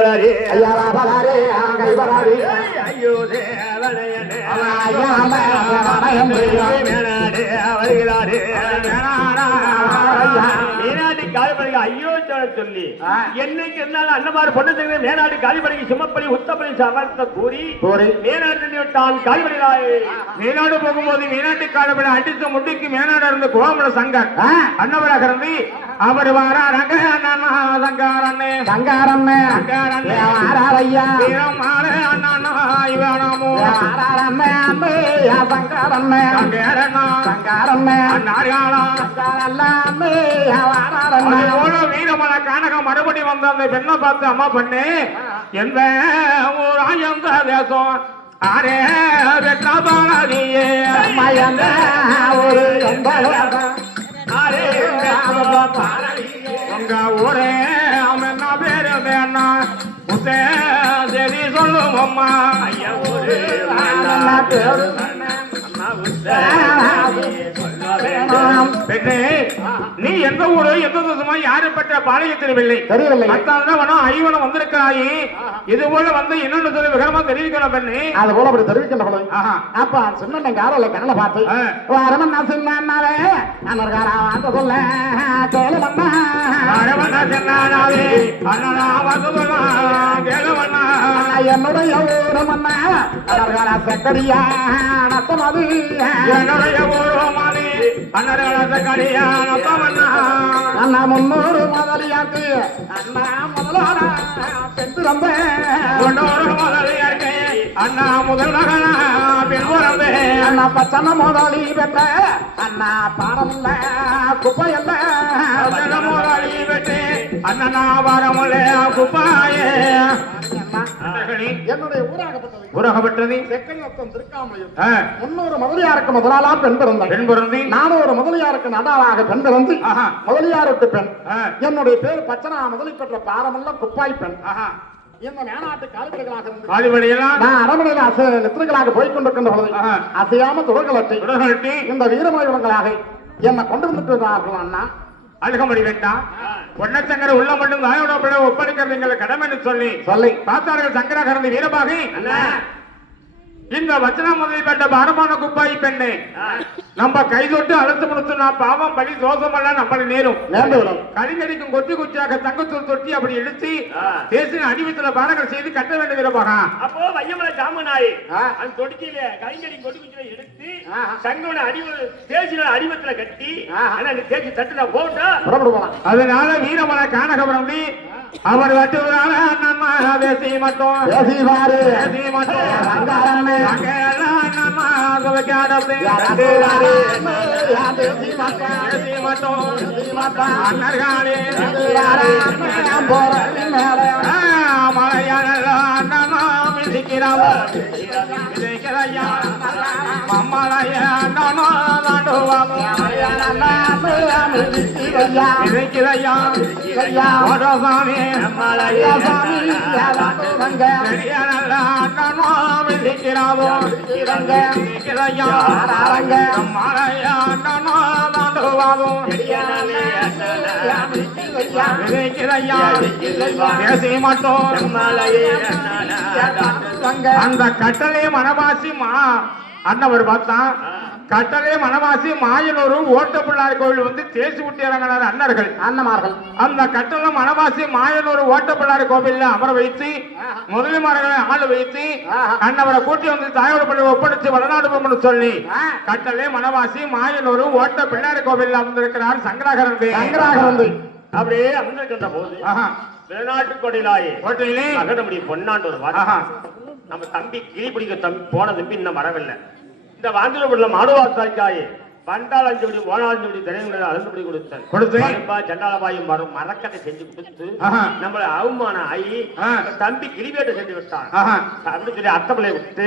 ஐயா வராரே கை வராரே ஐயோ தேவனையனே மேனாடே வருகிறாரே மேனாடி காலிபடி ஐயோ சொல்லி என்னைக்கு இருந்தாலும் அன்னமாறு பொண்ணு மேனாடி காலிபடிக்கு சுமப்படி உத்தப்படி சமர்த்த கூறி மேனாடு விட்டான் காலிபடியாய் மேனாடு போகும்போது மேனாட்டி காலிபடி அடித்த முட்டிக்கு மேனாடு இருந்து கோமல சங்கர் அன்னவராக இருந்து அவர் வாராங்க சங்காரண்ணே சங்காரண்ணே ஐயா இவனமோ சங்காரண்ணே சங்காரண்ணே வீரமல கானகம் மறுபடி வந்த அந்த பெண்ணை பார்த்து அம்மா பண்ணு எந்த ஒரு ஆயந்த தேசம் அரே வெட்டாபாடியே ஒரு உங்க ஊரே அவன் என்ன பேரு வேணா முத்தே சரி சொல்லும் அம்மா ஐயா ஊரு நீ எந்த ஊரு எந்த தேசமா யாரு பெற்ற பாளையம் தெரியவில்லை ஐவனம் வந்திருக்காயி இது போல வந்து இன்னொன்னு சொல்லி விகரமா தெரிவிக்கணும் பெண்ணு அது போல அப்படி தெரிவிக்கணும் அப்ப சின்ன காரல கண்ணல பார்த்து வரமன் சின்னாவே அன்னர்காரா சொல்ல கேளுவண்ணா என்னுடைய ஊரமண்ணா அன்னர்காரா சக்கரியா நத்தமது என்னுடைய ஊரமானி அன்னர்காரா சக்கரியா நத்தமண்ணா அண்ணா 300 முதலியாக்கு அண்ணா முதலாளா பெற்று ரொம்ப முதலியாக்கு அண்ணா முதல் மகனா பெண் பிறந்தே அண்ணா பச்சன முதலி பெற்ற அண்ணா பாடல்ல குப்பையல்ல முதலி பெற்று அண்ணா வரமுல்ல குப்பாயே என்னுடைய ஊராகப்பட்டது ஊராகப்பட்டது செக்கநத்தம் திருக்காமலையும் 300 முதலியாருக்கு முதலாளா பெண் பிறந்தார். 400 முதலியாருக்கு நடாவாக பெண் பிறந்து முதலியாருக்கு பெண் என்னுடைய பேர் பச்சனா முதலி பெற்ற பாரமல்ல குப்பாய் பெண் இந்த மேனாட்டு காலிபடிகளாக நான் அரமனையில் நித்திரங்களாக போய்கொண்டிருக்கின்ற பொழுது அசையாம தொடர்களட்டி இந்த வீரமயங்களாக என்னை கொண்டு வந்துட்டு அண்ணா அழுகமடி வேண்டாம் பொன்னச்சங்கர உள்ள மட்டும் தாயோட பிள்ளை ஒப்படைக்கிறது எங்களை கடமைன்னு சொல்லி பார்த்தார்கள் சங்கராகரந்து வீரபாகி இந்த வச்சனா முதலில் பெற்ற பாரமான குப்பாய் பெண்ணே நம்ம கை தொட்டு அழுத்து முடிச்சு நான் பாவம் பழி தோஷமெல்லாம் நம்மளை நேரும் கலிங்கடிக்கும் கொத்தி குச்சியாக தங்கத்தூர் தொட்டி அப்படி இழுத்து தேசிய அடிவத்துல பாடங்கள் செய்து கட்ட வேண்டிய வீரபாகா அப்போ வையமலை ஜாமனாய் அந்த தொட்டியில கலிங்கடி கொட்டி குச்சியில எடுத்து சங்கோட தேசிய அடிவத்துல கட்டி தேசி தட்டுல போட்டா அதனால வீரமலை கானகபுரம் அவர் வட்டுவதால நம்ம தேசி மட்டும் அந்த கட்டளை மனவாசி அண்ணவர் பார்த்தான் கட்டளை மனவாசி மாயனூர் ஓட்டப்பிள்ளார் கோவில் வந்து தேசி விட்டு இறங்கினார் அண்ணமார்கள் அந்த கட்டளை மனவாசி மாயனூர் ஓட்டப்பிள்ளார் கோவில்ல அமர வைத்து முதலிமார்களை ஆளு வைத்து அண்ணவரை கூட்டி வந்து தாயோட பள்ளி ஒப்படைச்சு வடநாடு போகணும்னு சொல்லி கட்டளை மனவாசி மாயனூர் ஓட்ட பிள்ளார் கோவில்ல அமர்ந்திருக்கிறார் சங்கராகரந்து அப்படியே அமர்ந்திருக்கின்ற போது வெளிநாட்டு கொடியிலாயே கோட்டையிலே அகடமுடி பொன்னாண்டு ஒரு நம்ம தம்பி கிளி பிடிக்க போன தம்பி இன்னும் வரவில்லை இந்த வாந்திரப்படல மாடுவாத்தாய்க்காயே பண்டால் 5 படி 4 படி திரைகளை அழுந்துபடி கொடுத்தேன் சண்டாலபாயும் வரும் மரக்கட்டை செஞ்சு கொடுத்து நம்மள அவமானம் ஆகி தம்பி கிளிவேட்டை செஞ்சு விட்டான் அப்படி சொல்லி அத்தமலை விட்டு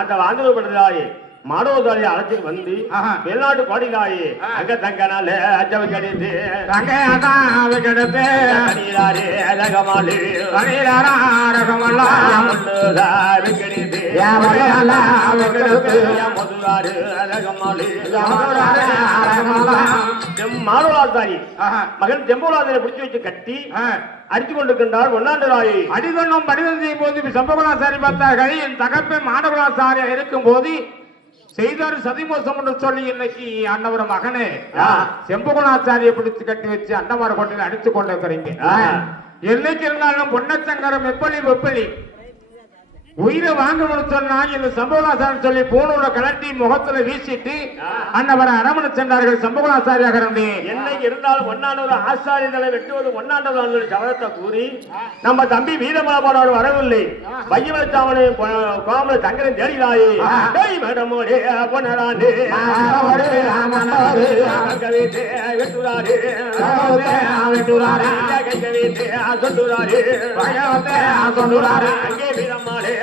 அந்த வாந்திரப்படலாயே மாடவதாரி அழைச்சிட்டு வந்து ஆஹா. வெளிநாட்டு பாடினாயே அங்க தங்கனால அஜவ கிடைத்து தங்கையாதான் கெடுத்து கணிராரே அழகமாலு ரகமெல்லாம் முன்னுதாரு கிடைத்து மதுராரு அழகமாலு மாடவதாரி மகன் ஜெம்புலாதரை பிடிச்சு வச்சு கட்டி அடித்து கொண்டிருக்கின்றார் ஒன்னாண்டராயை அடிகொண்டம் படிதம் செய்யும் போது சம்பகுலாசாரி பார்த்தார்கள் என் தகப்பன் மாணவகுலாசாரியா இருக்கும் போது செய்தாரு சதிமோசம் என்று சொல்லி இன்னைக்கு அண்ணவர் மகனே செம்பகுலாச்சாரியை பிடிச்சு கட்டி வச்சு அண்ணமார் கொண்டு அடிச்சு கொண்டு இருக்கிறீங்க என்னைக்கு இருந்தாலும் பொன்னச்சங்கரம் வெப்பலி உயிரை வாங்கணும்னு சொன்னா இந்த சம்பகுலாசாரி சொல்லி பூணூரை கலட்டி முகத்துல வீசிட்டு அண்ணவரை அரமணை சென்றார்கள் சம்பகுலாசாரியாக இருந்து என்னைக்கு இருந்தாலும் ஒன்னாண்டவர் ஆசாரியர்களை வெட்டுவது ஒன்னாண்டவர் சபதத்தை கூறி நம்ம தம்பி வீரமலபாடு வரவில்லை பையவச்சாமனை கோமல சங்கரன் தேடினாயே மேடமோடே பொன்னராண்டே வெட்டுறாரு சொல்லுறாரு அங்கே வீரமாடே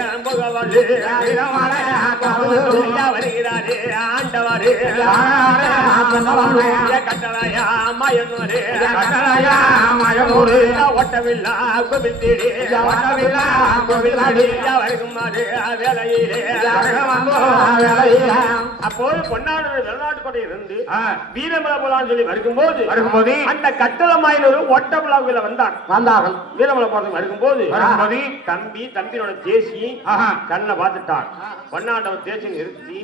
வருகிறாரே ஆண்டவரே கட்டளையா மாயனூரே ஒட்டவில்லா கோவிந்தேடி வருகுமாறு வேலையிலே அப்போது பொன்னாடு வெளிநாட்டுக்கோட்டை இருந்து வீரமலை போலான்னு சொல்லி வருகும்போது அந்த கட்டளை மாயனூர் ஒட்டவிழாவில் வந்தார்கள் வீரமலை போறதுக்கு வருகும்போது தம்பியோட தேசி கண்ணை பார்த்துட்டான் பொன்னாண்டவன் தேசி நிறுத்தி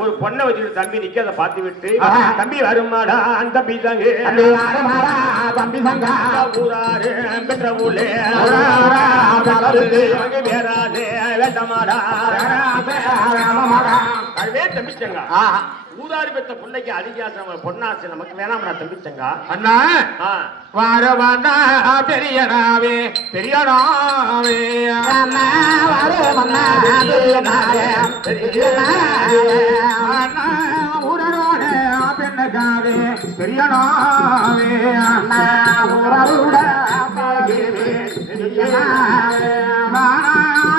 ஒரு பொண்ணை வச்சுட்டு தம்பி நிக்க அதை பார்த்து விட்டு தம்பி வருமாடா அந்த தம்பி தாங்க ஊராரு பெற்ற ஊர்ல வேறாதே வேண்டமாடா அதுவே தம்பிச்சங்க ஊதாரி பெற்ற பிள்ளைக்கு அதிகாசம் பொன்னாசு நமக்கு வேணாம்டா தம்பிச்சங்க அண்ணா வாரவாண்டா பெரியனாவே ஊரோட பெண்ணக்காவே பெரியனாவே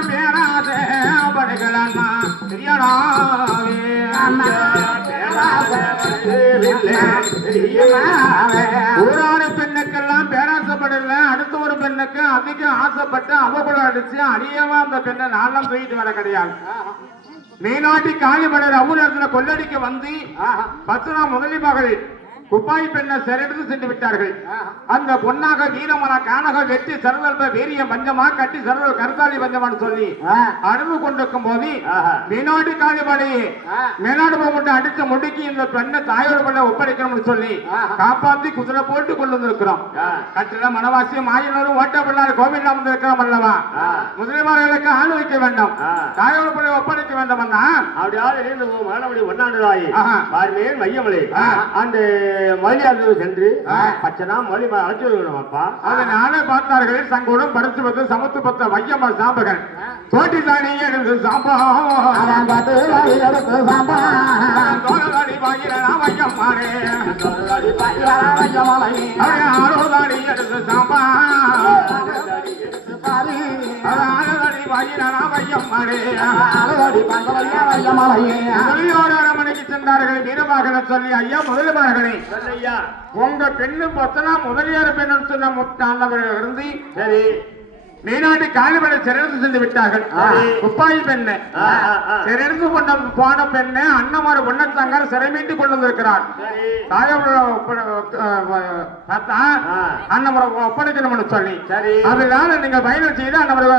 பேராசே படுகளா பெரியனாவே ஊரான பெண்ணுக்கெல்லாம் பேராசைப்படல அடுத்த ஒரு பெண்ணுக்கு அதிக ஆசைப்பட்டு அவகுலம் அடிச்சு அடியவா அந்த பெண்ணை நாளம் போயிட்டு வர கிடையாது மேநாட்டி காளிமலர் அவுரத்துல கொள்ளடிக்க வந்து 10 முதலி மகள் குப்பாய் பெண்ணை சிறையெடுத்து சென்று விட்டார்கள் அந்த பொன்னாக வீரமன கானக வெட்டி சர்வல்ப வீரிய பஞ்சமா கட்டி சர்வல் கருத்தாளி பஞ்சமான்னு சொல்லி அனுபவ கொண்டிருக்கும் போது மீனாடி காளிமலையை மேலாடு போட்டு அடித்து முடுக்கி இந்த பெண்ணை தாயோடு பண்ண ஒப்படைக்கணும்னு சொல்லி காப்பாத்தி குதிரை போட்டு கொண்டு வந்திருக்கிறோம் கட்டிட மனவாசி மாயனூரும் ஓட்டப்பள்ளாறு கோவில் நாம இருக்கிறோம் அல்லவா முதலிமார்களுக்கு ஆள் வைக்க வேண்டாம் தாயோடு பண்ண ஒப்படைக்க வேண்டாம் அப்படியாவது ஒன்னாண்டு பார்மேல் மையமலை அந்த மொழியாளர்கள் சென்று பச்சனா மொழி அழைச்சு வருகிறோம் அப்பா அதனால பார்த்தார்கள் சங்கோடும் படுத்து வந்து சமத்து பத்த வையம்மா சாம்பகன் தோட்டி தானி எடுத்து சாம்பா வையம்மானே ஆரோதாடி எடுத்து சாம்பா மணிக்கு சென்றார்கள் வீரமாக சொல்லி ஐயா முதலிமார்களே உங்க பெண்ணு பார்த்தனா முதலியார் பெண்ணு சொன்ன முட்டாளவர்கள் இருந்து சரி மேநாட்டு காலிமலை சிறந்து சென்று விட்டார்கள் குப்பாய் பெண்ணு சிறந்து கொண்ட போன பெண்ணு அண்ணமாறு பொன்னத்தங்கார் சிறை மீட்டு கொண்டு வந்திருக்கிறார் அண்ணமரை ஒப்படைக்கணும்னு சொல்லி அதனால நீங்க பயணம் செய்து அண்ணமரை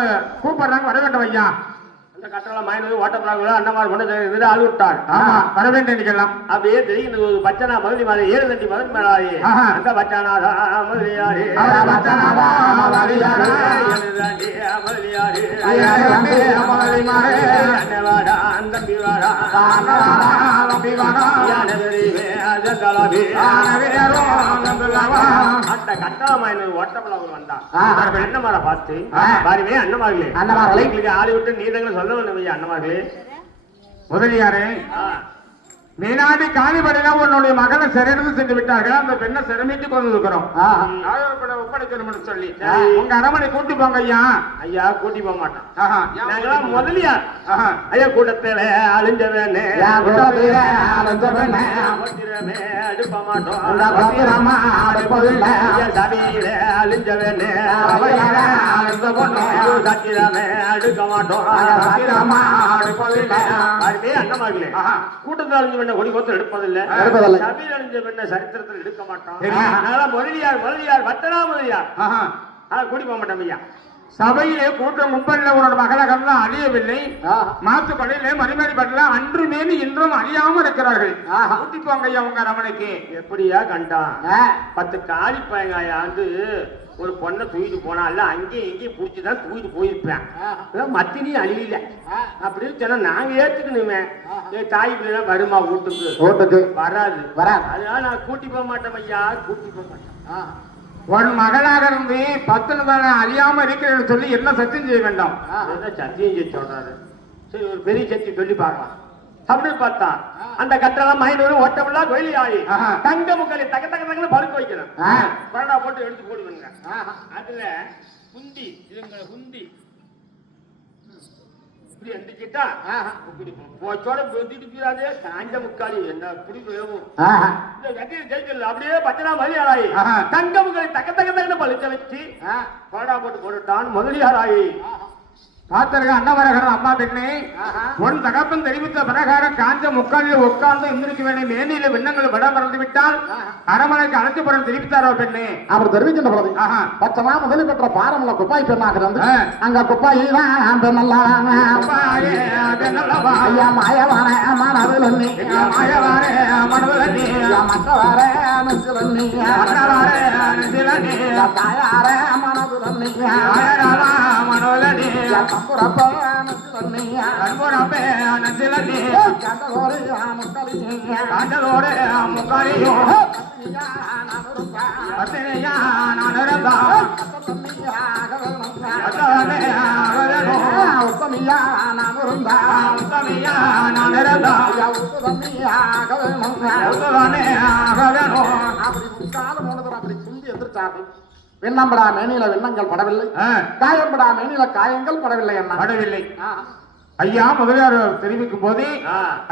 கூப்பிடுறாங்க வர வேண்டும் ஐயா கட்டளை மாயினது ஓட்டப்படாத அண்ணமார் கொண்டு ஆள் விட்டார் வர வேண்டும் நினைக்கலாம் அப்படியே தெரியும் பச்சனா மதுரை மாதிரி 7 தட்டி மதுரை மேலாரி அந்த பச்சனாதா மதுரையாரு அந்த கட்டளை மாயினது ஓட்டப்படாத வந்தான் அண்ணமாரை பார்த்து பாருமே அண்ணமார்களே ஆளி விட்டு நீதங்களை சொல்ல வேண்டும் அண்ணமார்களே முதலியாரே மீனாடி காளிபடினா உன்னுடைய மகனை சிறையிலிருந்து சென்று விட்டார்கள். அந்த பெண்ணை சிரமிட்டு கொண்டு இருக்கிறோம். ஒப்படைக்கணும்னு சொல்லி உங்க அரமனை கூட்டி போங்க ஐயா. ஐயா கூட்டி போக மாட்டோம். முதலியார் ஐயா கூட்டத்தில அழிஞ்சவனே அடுப்ப மாட்டோம். சபையில அழிஞ்சவனே சத்திரமே அடுக்க மாட்டோம். அண்ணமாகலே கூட்டத்தில் அழிஞ்ச பெண்ணை கொடி கோத்தல் எடுப்பதில்லை. சபையில் அழிஞ்ச பெண்ணை சரித்திரத்தில் எடுக்க மாட்டோம். முதலியார் பத்தனா முதலியார் கூட்டி போக மாட்டோம் ஐயா. சபையிலே கூட்டம் கும்பல்ல உன்னோட மகளகம் தான் அழியவில்லை. மாத்து கொலையிலே மணிமணி பட்டல அன்று மேனி இன்றும் அழியாம இருக்கிறார்கள். கூட்டி போங்க ஐயா உங்க அரமனைக்கு. எப்படியா கண்டான் 10 காலி பையன் ஆண்டு ஒரு பொண்ணை தூக்கிட்டு போனா இல்ல அங்கேயும் இங்கேயும் பிடிச்சிதான் தூக்கிட்டு போயிருப்பேன். மத்தினி அழியல அப்படின்னு சொன்னா நாங்க ஏத்துக்கணுமே. தாய் பிள்ளை வருமா வீட்டுக்கு வராது. அதனால நான் கூட்டி போக மாட்டேன் ஐயா. கூட்டி போக மாட்டேன். ஒரு மகளாக இருந்து 10 அழியாம இருக்கிறேன்னு சொல்லி என்ன சத்தியம் செய்ய வேண்டாம். சத்தியம் செய்ய சொல்றாரு. சரி ஒரு பெரிய சத்தியம் சொல்லி பார்க்கலாம் அப்படின்னு பார்த்தா அந்த கட்டெல்லாம் மைனூர் ஓட்டமில்லா கோயிலி ஆகி தங்க முக்கலி தக தக தகன்னு பழுக்க வைக்கணும். பரடா போட்டு எடுத்து போடுவாங்க. அதுல குந்தி இதுங்க குந்தி இப்படி எந்திக்கிட்டா போச்சோட பொந்திட்டு போயிடாதே. காஞ்ச முக்காலி என்ன இப்படி வேவும் இந்த கட்டியில் ஜெயிக்கல அப்படியே பச்சனா மதியாராயி தங்க முக்காலி தக்க தக்க தகன்னு பழுக்க வச்சு பரடா போட்டு போட்டுட்டான் முதலியாராயி. பார்த்தருங்க அன்னவரகர் அம்மா பெண்ணே உன் தகப்பன் தெரிவித்த பிரகாரம் காஞ்ச முக்காலில் உட்கார்ந்து எந்திரிக்க வேண்டிய மேனியில விண்ணங்கள் விட மறந்து விட்டால் அரமனைக்கு அழைத்து போற தெரிவித்தாரோ பெண்ணே. அவர் தெரிவிக்கின்ற பொழுது பச்சமா முதலில் பெற்ற பாரமுள்ள குப்பாய் பெண்ணாக இருந்து அங்க குப்பாய் ஐயா மாயவான மனதில் மற்றவார தாயார மனதில் விண்ணம்படா மேனில விண்ணங்கள் படவில்லை. காயம்படா மேனில காயங்கள் படவில்லை. என்ன படவில்லை ஐயா. முதலியார் தெரிவிக்கும் போது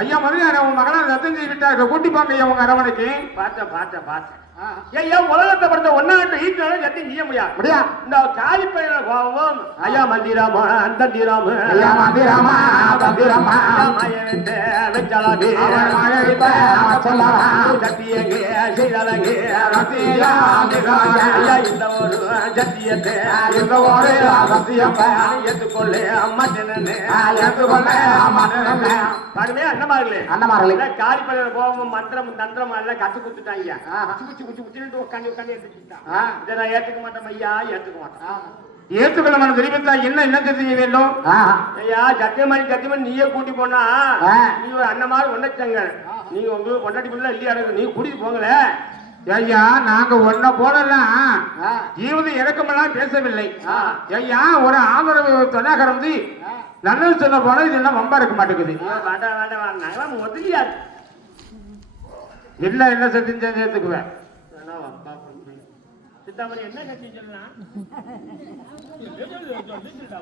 ஐயா முதலியார் உங்க மகளால் ரத்தம் செய்து விட்டார்கள். கூட்டி பாங்க ஐயா உங்க அரவணைக்கு. பார்த்தேன் ஐயா உலகத்தை படுத்த ஒன்னாட்டு ஈட்டாலும் சத்தி செய்ய முடியாது. இந்த காலி பையன கோபம் ஐயா மந்திராமா அந்தந்திராம ஐயா மந்திராமா தந்திராமா மாயவெட்ட வெச்சலாதி சத்தியங்கே செய்தலங்கே ரத்தியா ஐயா இந்த ஒரு சத்தியத்தை இந்த ஒரு சத்தியத்தை ஏற்றுக்கொள்ளே அம்மாட்டனே ஏற்றுக்கொள்ளே அம்மாட்டனே பாருமே அண்ணமார்களே காலி பையன கோபம் மந்திரம் தந்திரம் எல்லாம் கத்து கொடுத்துட்டாங்க. ஏத்துக்க மாட்டேன் ஐயா. ஏத்துக்க மாட்டேன். ஏத்துக்கொள்ள தெரிவித்தா என்ன செய்ய வேண்டும் ஐயா? சத்தியமணி நீயே கூட்டி போனா நீ ஒரு அண்ணமாரு ஒன்னச்சங்க நீங்க உங்களுக்கு கொண்டாடி பிள்ளை இல்லையா நீ கூட்டிட்டு போங்களே. ஐயா நாங்க ஒன்ன போலாம் ஜீவத இறக்கமெல்லாம் பேசவில்லை ஐயா. ஒரு ஆதரவு தொழிலாக இருந்து நல்லது சொல்ல போனா இது என்ன வம்பா இருக்க மாட்டேங்குது. முதலியார் என்ன சத்தியம் சேர்த்துக்குவேன். சித்தாமணி என்ன கட்சி சொல்லலாம்